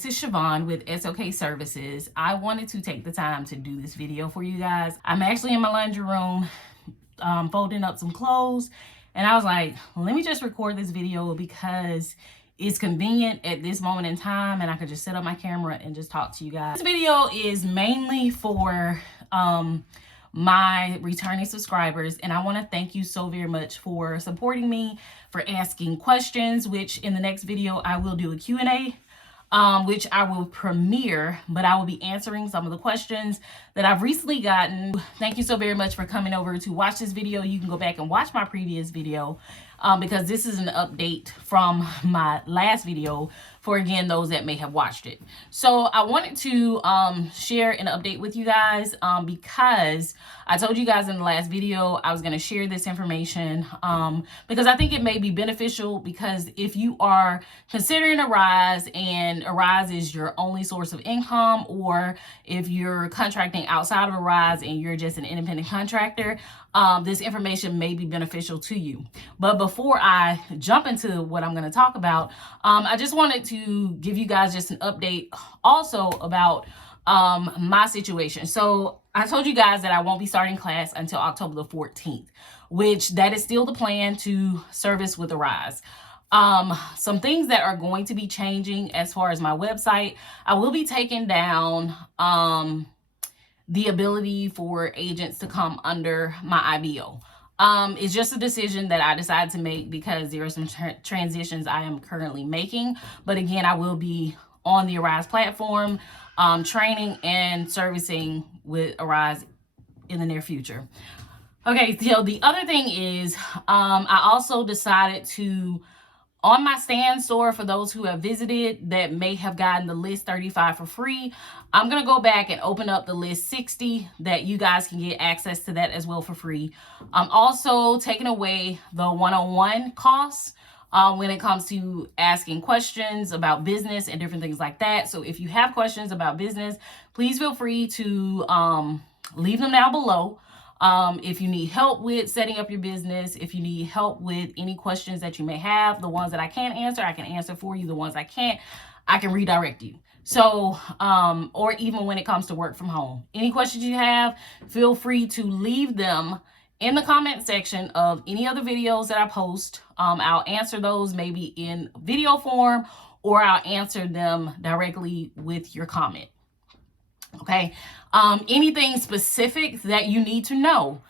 This is Siobhan with SOK Services. I wanted to take the time to do this video for you guys. I'm actually in my laundry room folding up some clothes, and I was like, let me just record this video because it's convenient at this moment in time and I could just set up my camera and just talk to you guys. This video is mainly for my returning subscribers, and I want to thank you so very much for supporting me, for asking questions, which in the next video I will do a Q&A, which I will premiere, but I will be answering some of the questions that I've recently gotten. Thank you so very much for coming over to watch this video. You can go back and watch my previous video because this is an update from my last video for, again, those that may have watched it. So I wanted to share an update with you guys because I told you guys in the last video I was going to share this information because I think it may be beneficial, because if you are considering a rise and a rise is your only source of income, or if you're contracting outside of a rise and you're just an independent contractor, this information may be beneficial to you. But before I jump into what I'm going to talk about, I just wanted to give you guys just an update also about my situation. So I told you guys that I won't be starting class until October the 14th, which that is still the plan to service with a rise. Some things that are going to be changing as far as my website. I will be taking down the ability for agents to come under my IBO. It's just a decision that I decided to make because there are some transitions I am currently making. But again, I will be on the Arise platform, training and servicing with Arise in the near future. Okay, so the other thing is I also decided to, on my stand store, for those who have visited that may have gotten the list 35 for free, I'm going to go back and open up the list 60 that you guys can get access to that as well for free. I'm also taking away the one-on-one costs when it comes to asking questions about business and different things like that. So if you have questions about business, please feel free to leave them down below. If you need help with setting up your business, if you need help with any questions that you may have, the ones that I can't answer, I can answer for you. The ones I can't, I can redirect you. So, or even when it comes to work from home, any questions you have, feel free to leave them in the comment section of any other videos that I post. I'll answer those maybe in video form, or I'll answer them directly with your comment. Okay. Anything specific that you need to know,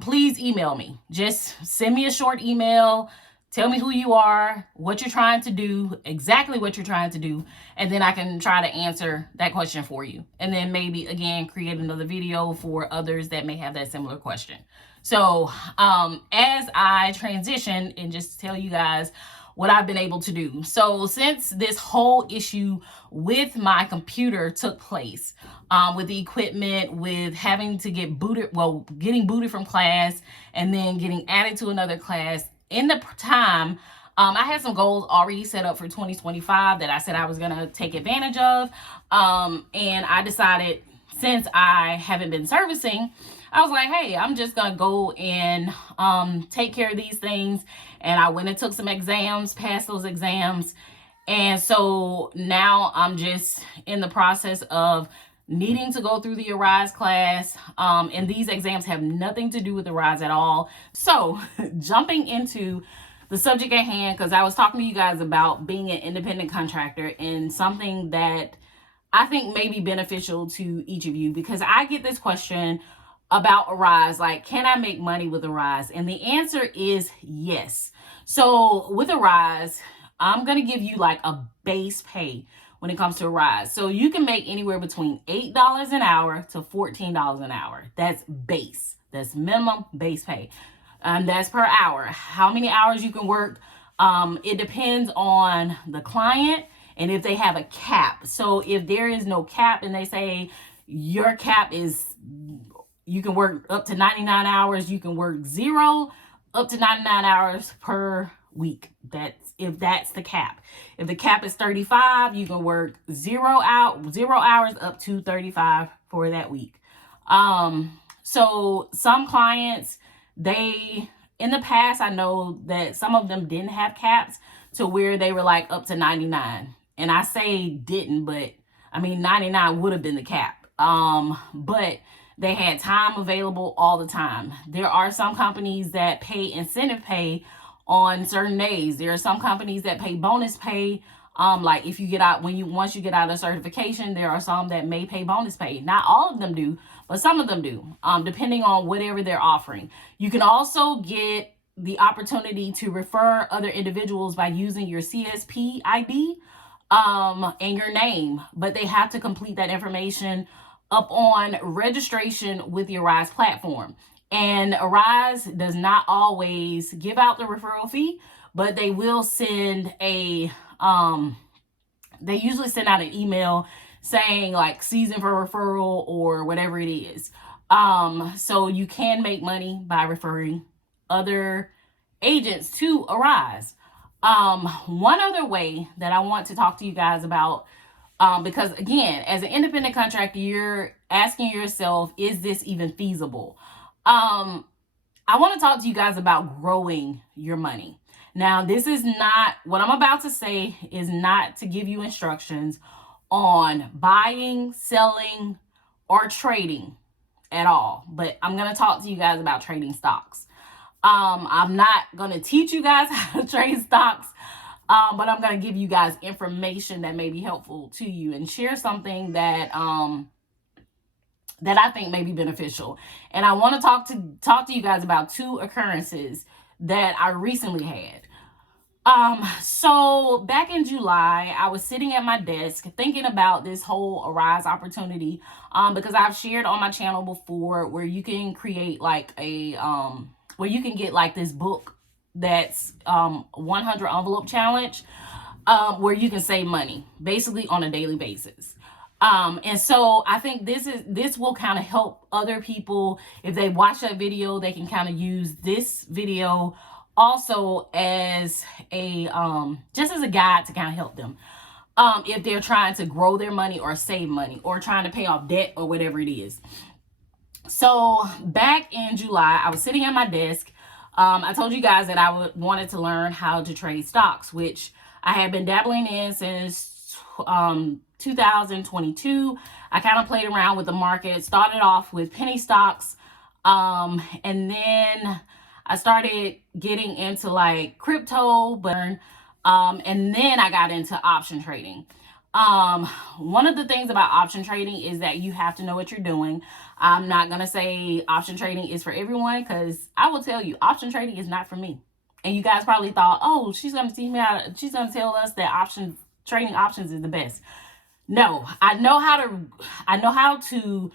please email me. Just send me a short email. Tell me who you are, what you're trying to do, exactly what you're trying to do, and then I can try to answer that question for you. And then maybe, again, create another video for others that may have that similar question. So as I transition, and just tell you guys what I've been able to do. So since this whole issue with my computer took place, with the equipment, with having to get booted, getting booted from class and then getting added to another class, in the time, I had some goals already set up for 2025 that I said I was going to take advantage of. And I decided, since I haven't been servicing, I was like, hey, I'm just going to go and take care of these things. And I went and took some exams, passed those exams. And so now I'm just in the process of needing to go through the Arise class. And these exams have nothing to do with Arise at all. So jumping into the subject at hand, because I was talking to you guys about being an independent contractor, and something that I think may be beneficial to each of you, because I get this question about Arise, like, can I make money with Arise? And the answer is yes. So with Arise, I'm going to give you like a base pay when it comes to Arise. So you can make anywhere between $8 an hour to $14 an hour. That's base. That's minimum base pay. That's per hour. How many hours you can work, it depends on the client and if they have a cap. So if there is no cap and they say your cap is, you can work up to 99 hours, you can work 0 up to 99 hours per week. That's if that's the cap. If the cap is 35, you can work 0 hours up to 35 for that week. So some clients, they, in the past, I know that some of them didn't have caps to where they were like up to 99. and I say didn't, but I mean 99 would have been the cap. But they had time available all the time. There are some companies that pay incentive pay on certain days. There are some companies that pay bonus pay. Like if you get out, once you get out of certification, there are some that may pay bonus pay. Not all of them do, but some of them do, depending on whatever they're offering. You can also get the opportunity to refer other individuals by using your CSP ID and your name, but they have to complete that information upon registration with your Rise platform. And Rise does not always give out the referral fee, but they will send a they usually send out an email saying like season for referral or whatever it is. So you can make money by referring other agents to Arise. One other way that I want to talk to you guys about, because again, as an independent contractor, you're asking yourself, is this even feasible? I want to talk to you guys about growing your money. Now, this is not, what I'm about to say is not to give you instructions on buying, selling, or trading at all, but I'm going to talk to you guys about trading stocks. I'm not going to teach you guys how to trade stocks, but I'm going to give you guys information that may be helpful to you and share something that that I think may be beneficial. And I want to talk to you guys about two occurrences that I recently had. So back in July, I was sitting at my desk thinking about this whole Arise opportunity, because I've shared on my channel before where you can create like a, where you can get like this book that's 100 envelope challenge, where you can save money basically on a daily basis. And so I think this will kind of help other people. If they watch that video, they can kind of use this video also as a just as a guide to kind of help them if they're trying to grow their money or save money or trying to pay off debt or whatever it is. So back in July, I was sitting at my desk. I told you guys that I wanted to learn how to trade stocks, which I had been dabbling in since 2022. I kind of played around with the market, started off with penny stocks, and then I started getting into like crypto, but and then I got into option trading. One of the things about option trading is that you have to know what you're doing. I'm not going to say option trading is for everyone, because I will tell you, option trading is not for me. And you guys probably thought, oh, she's going to teach me how, she's going to tell us that trading options is the best. No, I know how to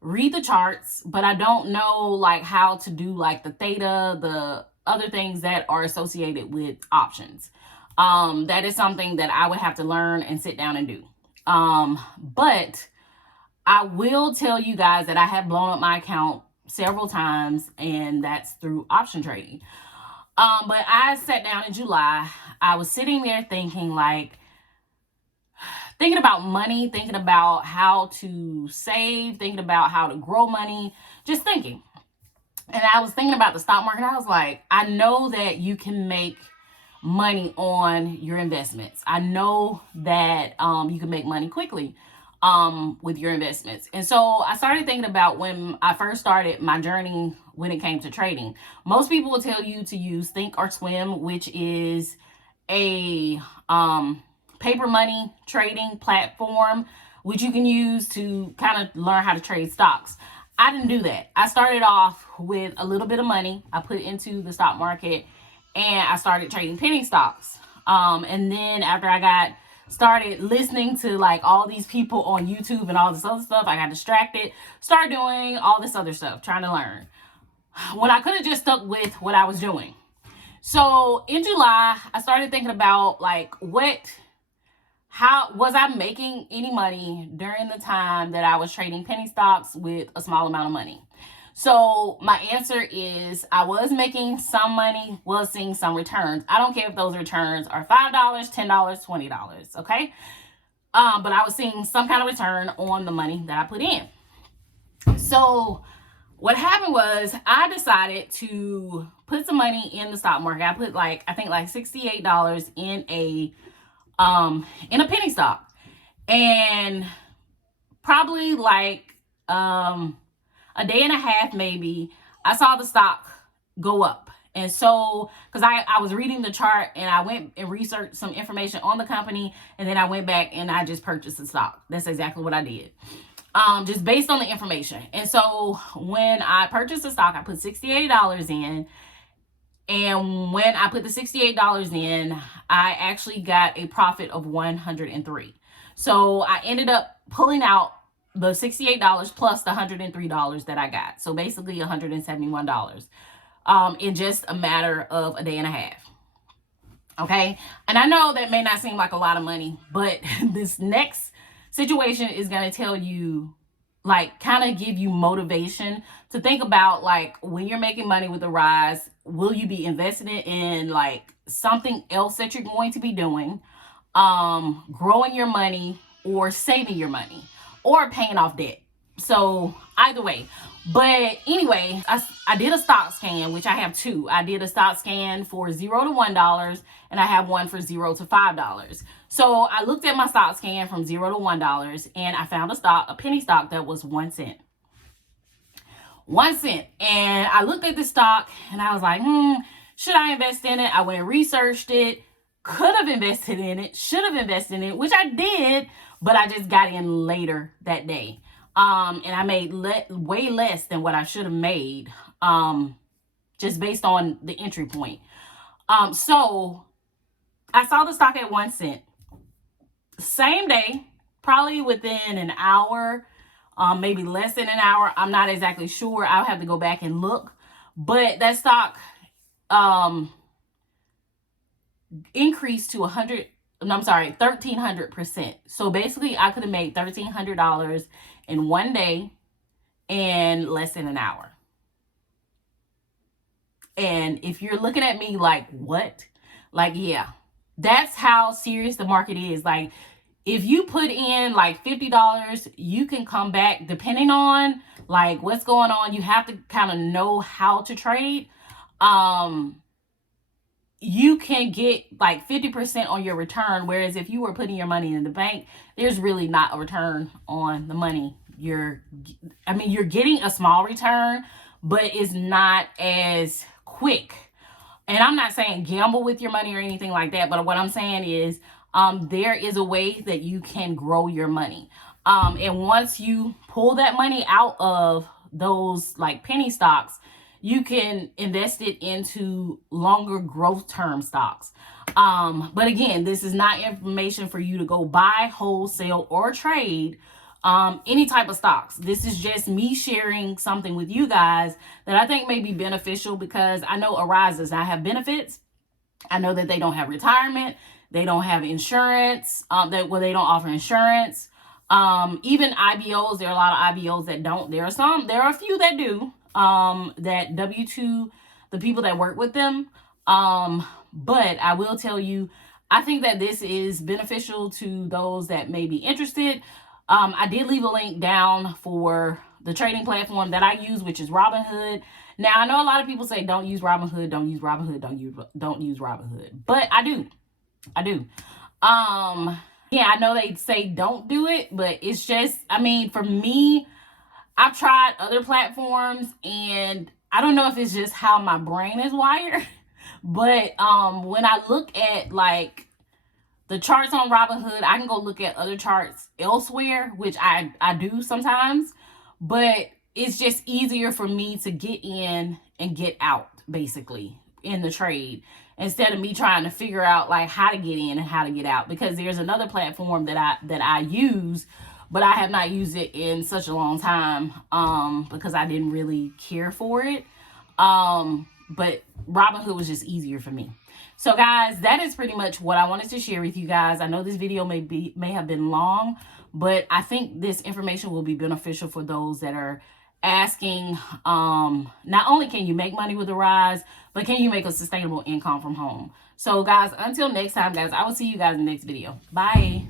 read the charts, but I don't know like how to do like the theta, the other things that are associated with options. That is something that I would have to learn and sit down and do. But I will tell you guys that I have blown up my account several times, and that's through option trading. But I sat down in July. I was sitting there thinking about money, thinking about how to save, thinking about how to grow money, just thinking. And I was thinking about the stock market. I was like, I know that you can make money on your investments. I know that you can make money quickly with your investments. And so I started thinking about when I first started my journey when it came to trading. Most people will tell you to use Think or Swim, which is a paper money trading platform, which you can use to kind of learn how to trade stocks. I didn't do that. I started off with a little bit of money. I put it into the stock market and I started trading penny stocks. And then after I started listening to like all these people on YouTube and all this other stuff, I got distracted, started doing all this other stuff, trying to learn, when I could have just stuck with what I was doing. So in July, I started thinking about like, how was I making any money during the time that I was trading penny stocks with a small amount of money? So my answer is I was making some money, was seeing some returns. I don't care if those returns are $5, $10, $20, okay? But I was seeing some kind of return on the money that I put in. So what happened was I decided to put some money in the stock market. I put I think $68 in a in a penny stock. And probably like a day and a half maybe, I saw the stock go up. And so, because I was reading the chart and I went and researched some information on the company, and then I went back and I just purchased the stock. That's exactly what I did. Just based on the information. And so when I purchased the stock, I put $68 in. And when I put the $68 in, I actually got a profit of $103. So I ended up pulling out the $68 plus the $103 that I got. So basically $171 in just a matter of a day and a half. Okay. And I know that may not seem like a lot of money, but this next situation is going to tell you, like, kind of give you motivation to think about, like, when you're making money with the Rise, will you be investing it in like something else that you're going to be doing, growing your money, or saving your money, or paying off debt? So either way. But anyway, I did a stock scan, which I have two. I did a stock scan for $0 to $1, and I have one for $0 to $5. So I looked at my stock scan from $0 to $1, and I found a penny stock that was 1 cent. 1 cent. And I looked at the stock and I was like, should I invest in it? I went and researched it. Could have invested in it. Should have invested in it, which I did, but I just got in later that day. And I made way less than what I should have made, just based on the entry point. So I saw the stock at 1 cent. Same day, probably within an hour, maybe less than an hour. I'm not exactly sure. I'll have to go back and look. But that stock increased to 1,300%. So basically, I could have made $1,300 in one day in less than an hour. And if you're looking at me like, what? Like, yeah, that's how serious the market is. Like, if you put in like $50, you can come back, depending on like what's going on. You have to kind of know how to trade. You can get like 50% on your return. Whereas if you were putting your money in the bank, there's really not a return on the money. You're getting a small return, but it's not as quick. And I'm not saying gamble with your money or anything like that, but what I'm saying is there is a way that you can grow your money. And once you pull that money out of those like penny stocks, you can invest it into longer growth term stocks. But again, this is not information for you to go buy, wholesale, or trade any type of stocks. This is just me sharing something with you guys that I think may be beneficial, because I know Arise does not have benefits. I know that they don't have retirement. They don't have insurance. They don't offer insurance. Even IBOs, there are a lot of IBOs that don't. There are a few that do, that W-2, the people that work with them. But I will tell you, I think that this is beneficial to those that may be interested. I did leave a link down for the trading platform that I use, which is Robinhood. Now, I know a lot of people say, don't use Robinhood, don't use Robinhood, don't use Robinhood. But I do. Yeah, I know they say don't do it, but it's just, for me, I've tried other platforms, and I don't know if it's just how my brain is wired, but when I look at like the charts on Robinhood, I can go look at other charts elsewhere, which I do sometimes, but it's just easier for me to get in and get out, basically, in the trade, instead of me trying to figure out like how to get in and how to get out. Because there's another platform that I use, but I have not used it in such a long time, because I didn't really care for it. But Robinhood was just easier for me. So guys, that is pretty much what I wanted to share with you guys. I know this video may have been long, but I think this information will be beneficial for those that are asking, not only can you make money with the Rise, but can you make a sustainable income from home? So guys, until next time, guys, I will see you guys in the next video. Bye.